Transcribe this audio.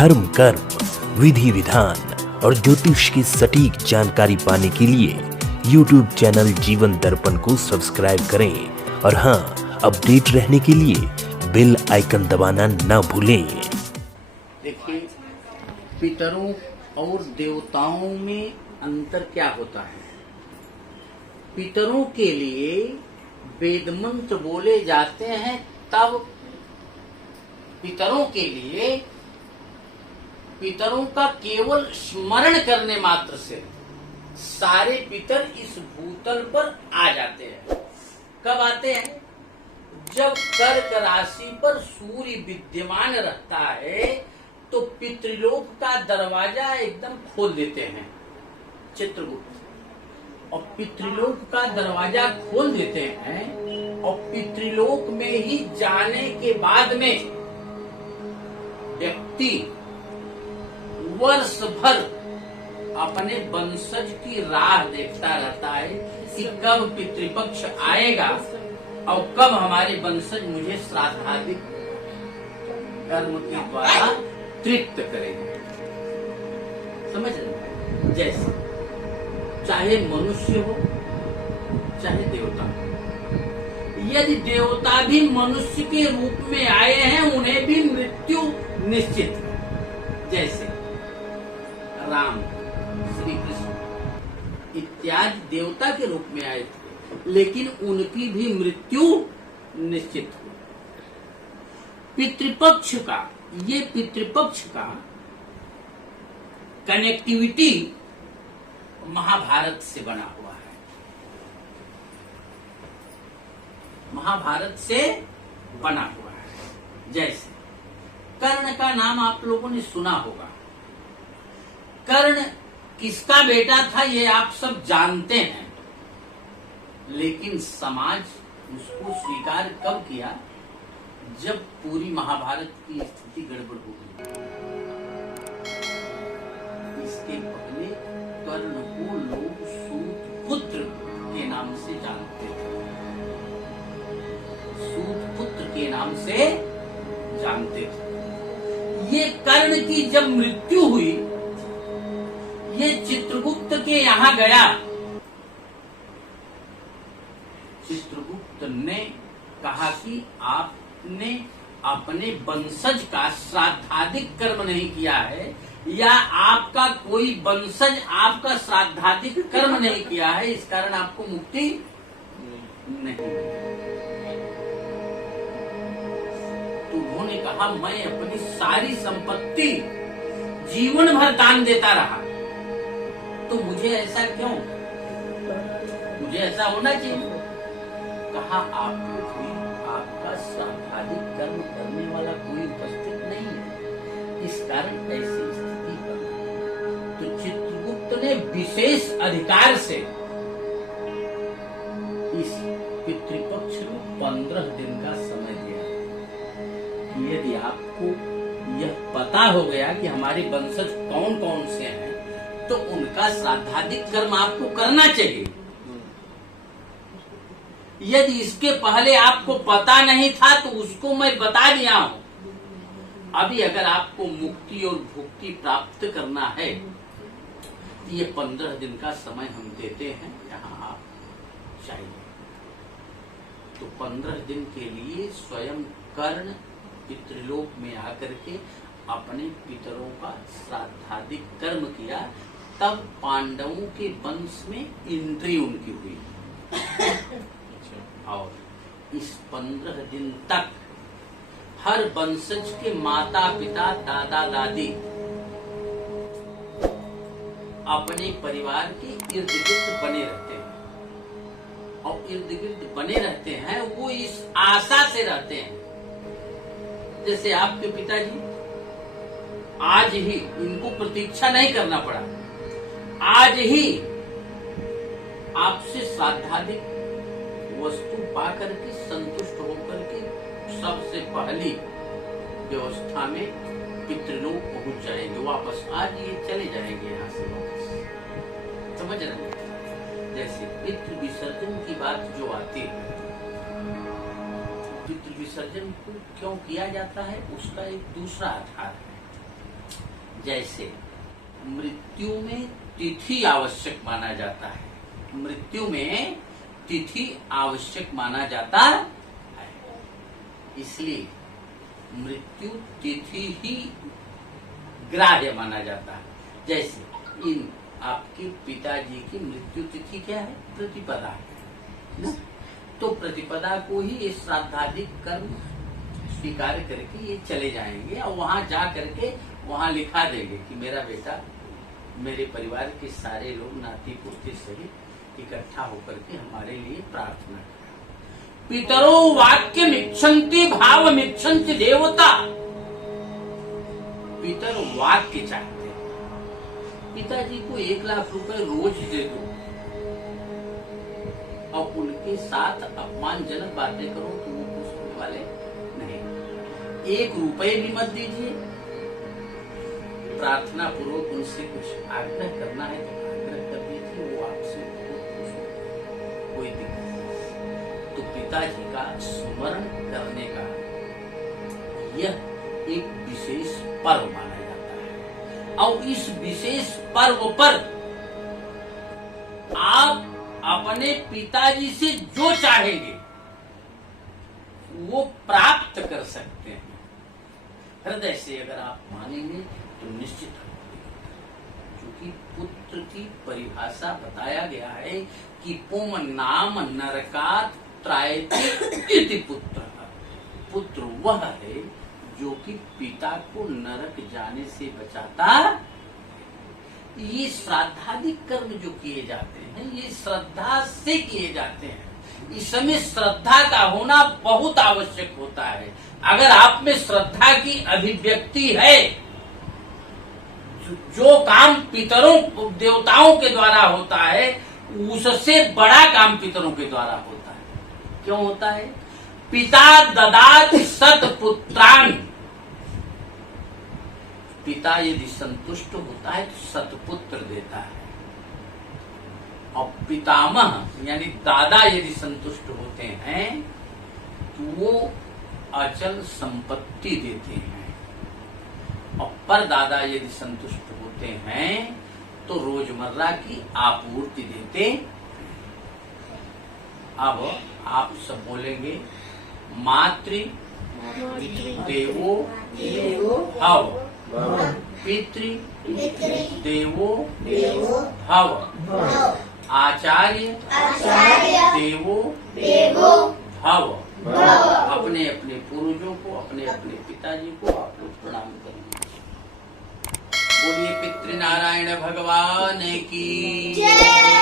धर्म, कर्म, विधि विधान और ज्योतिष की सटीक जानकारी पाने के लिए YouTube चैनल जीवन दर्पण को सब्सक्राइब करें और हाँ, अपडेट रहने के लिए बेल आइकन दबाना ना भूलें। देखिए, पितरों और देवताओं में अंतर क्या होता है। पितरों के लिए वेद मंत्र बोले जाते हैं, तब पितरों का केवल स्मरण करने मात्र से सारे पितर इस भूतल पर आ जाते हैं। कब आते हैं? जब कर्क राशि पर सूर्य विद्यमान रहता है तो पितृलोक का दरवाजा एकदम खोल देते हैं चित्रगुप्त, और पितृलोक का दरवाजा खोल देते हैं और पितृलोक में ही जाने के बाद में व्यक्ति वर्ष भर अपने वंशज की राह देखता रहता है कि कब पितृपक्ष आएगा और कब हमारे वंशज मुझे श्राद्धादि कर्म के द्वारा तृप्त करेंगे। समझ रहे? जैसे चाहे मनुष्य हो चाहे देवता हो, यदि देवता भी मनुष्य के रूप में आए हैं उन्हें भी मृत्यु निश्चित है। जैसे राम, श्री कृष्ण इत्यादि देवता के रूप में आए थे, लेकिन उनकी भी मृत्यु निश्चित हुई। पितृपक्ष का कनेक्टिविटी महाभारत से बना हुआ है। महाभारत से बना हुआ है। जैसे कर्ण का नाम आप लोगों ने सुना होगा। कर्ण किसका बेटा था ये आप सब जानते हैं, लेकिन समाज उसको स्वीकार कब किया? जब पूरी महाभारत की स्थिति गड़बड़ हो गई। इसके पहले कर्ण को लोग सूत पुत्र के नाम से जानते थे। सूत पुत्र के नाम से जानते थे। ये कर्ण की जब मृत्यु हुई, ये चित्रगुप्त के यहां गया। चित्रगुप्त ने कहा कि आपने अपने वंशज का श्राद्धादिक कर्म नहीं किया है, या आपका कोई वंशज आपका श्राद्धादिक कर्म नहीं किया है, इस कारण आपको मुक्ति नहीं। तो उन्होंने कहा मैं अपनी सारी संपत्ति जीवन भर दान देता रहा, तो मुझे ऐसा क्यों? मुझे ऐसा होना चाहिए। कहा आपका श्राद्धादिक कर्म करने वाला कोई उपस्थित नहीं है, इस कारण ऐसी स्थिति बनी। तो चित्रगुप्त ने विशेष अधिकार से इस पितृपक्ष को 15 दिन का समय दिया। यदि आपको यह पता हो गया कि हमारे वंशज कौन कौन से हैं, तो उनका श्राद्धादिक कर्म आपको करना चाहिए। यदि इसके पहले आपको पता नहीं था तो उसको मैं बता दिया हूं। अभी अगर आपको मुक्ति और भुक्ति प्राप्त करना है तो ये 15 दिन का समय हम देते हैं, यहाँ आप चाहिए। तो 15 दिन के लिए स्वयं कर्ण पितृलोक में आकर के अपने पितरों का श्राद्धादिक कर्म किया, तब पांडवों के वंश में एंट्री उनकी हुई। और इस 15 दिन तक हर वंशज के माता पिता दादा दादी अपने परिवार के इर्द गिर्द बने रहते हैं, और इर्द गिर्द बने रहते हैं वो इस आशा से रहते हैं। जैसे आपके पिताजी, आज ही इनको प्रतीक्षा नहीं करना पड़ा, आज ही आपसे श्राद्धादिक वस्तु पाकर के संतुष्ट होकर के सबसे पहली व्यवस्था में पितृलोक पहुंच जाएंगे, वापस आज ये चले जाएंगे यहाँ से वापस। समझ रहे? जैसे पितृ विसर्जन की बात जो आती है, पितृ विसर्जन को क्यों किया जाता है उसका एक दूसरा आधार है। जैसे मृत्यु में तिथि आवश्यक माना जाता है, मृत्यु में तिथि आवश्यक माना जाता है, इसलिए मृत्यु तिथि ही ग्राह्य माना जाता है। जैसे इन आपके पिताजी की मृत्यु तिथि क्या है? प्रतिपदा है ना? तो प्रतिपदा को ही ये श्राद्धादिक कर्म स्वीकार करके ये चले जाएंगे और वहां जा करके वहां लिखा देंगे कि मेरा बेटा, मेरे परिवार के सारे लोग नाती पोते सहित इकट्ठा होकर के हमारे लिए प्रार्थना करें। पितरो वाक्य मिच्छन्ति भाव मिच्छन्ति देवता। पितर वाक्य चाहते हैं, पिताजी को 1 लाख रुपए रोज दे दो और उनके साथ अपमानजनक बातें करो तो वो खुश होने वाले नहीं। 1 रुपए भी मत दीजिए, प्रार्थना पूर्वक उनसे कुछ आग्रह करना है तो आग्रह कर दीजिए, वो आपसे बहुत खुश हो, कोई दिक्कत नहीं। तो पिताजी का स्मरण करने का यह एक विशेष पर्व माना जाता है और इस विशेष पर्व पर आप अपने पिताजी से जो चाहेंगे वो प्राप्त कर सकते हैं। हृदय से अगर आप मानेंगे तो निश्चित क्योंकि पुत्र की परिभाषा बताया गया है कि पुम नाम नरकात त्रायते इति पुत्र। पुत्र वह है जो कि पिता को नरक जाने से बचाता। ये श्राद्धादिक कर्म जो किए जाते हैं ये श्रद्धा से किए जाते हैं। इस समय श्रद्धा का होना बहुत आवश्यक होता है। अगर आप में श्रद्धा की अभिव्यक्ति है, जो काम पितरों देवताओं के द्वारा होता है उससे बड़ा काम पितरों के द्वारा होता है। क्यों होता है? पिता ददाति सत्पुत्रान। पिता यदि संतुष्ट होता है तो सत्पुत्र देता है और पितामह यानी दादा यदि संतुष्ट होते हैं तो वो अचल संपत्ति देते हैं और परदादा यदि संतुष्ट होते हैं तो रोजमर्रा की आपूर्ति देते। अब आप सब बोलेंगे मातृ देवो भव, पितृ देवो भव, आचार्य देवो भव। अपने अपने पूर्वजों को, अपने अपने पिताजी को आप लोग प्रणाम करेंगे। बोलिए पितृनारायण भगवान की जय।